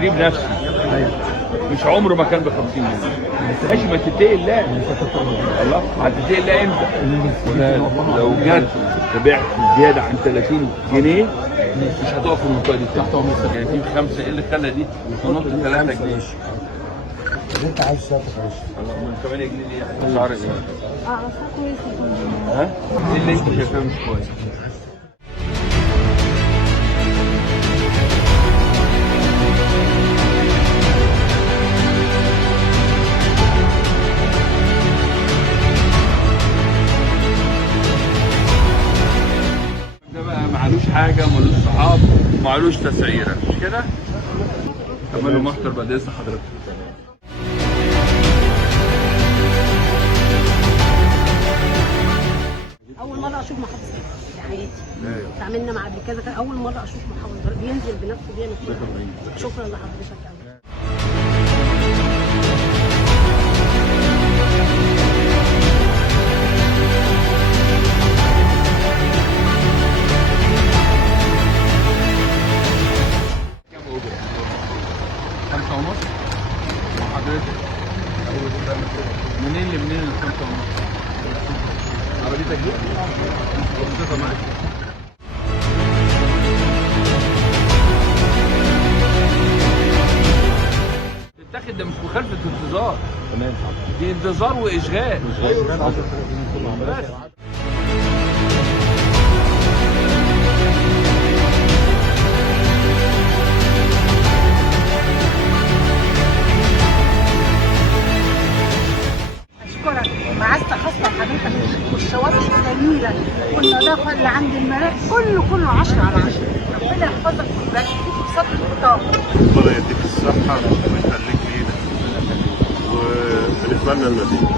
اشتريه بنفسي. مش عمره ما كان ب 50 جنيه. ماشي، ما تتقي الله. الله، هتتقي الله امتى؟ لو جت بعت زياده عن 30 جنيه مش هتقف في المنطقه دي تاني. يعني في 5، ايه اللي خلى دي تنط 3 جنيه؟ انت عايز شاطر يا باشا. الله، من 8 جنيه دي اسعار ايه؟ اسعار كويسه. ها؟ ايه اللي انت شايفاه مش كويس؟ ده بقى معلوش حاجه، ملوش صحاب، معلوش تسعيره، مش كده؟ عمال له محضر بعد اذن حضرتك. اول مره اشوف محافظ كده في حياتي. اتعاملنا مع قبل كده، كان اول مره اشوف محافظ بينزل بنفسه بيعمل كده. شكرا لحضرتك قوي. خمسة ونص وحضرتك منين لمنين الخمسة ونص؟ عربيتك دي؟ بسيطة معاك؟ تتاخد، ده مش مخالفة انتظار. تمام، دي انتظار وإشغال. بس اشكرك، معزة خاصة حضرتك، والشواطئ الجميلة والنظافة اللي عند المراء، كله 10 على 10. ربنا يحفظك ويبارك فيك بصدق الخطاب. ربنا يديك الصحة ويخليك لينا، وبنتمنى المزيد.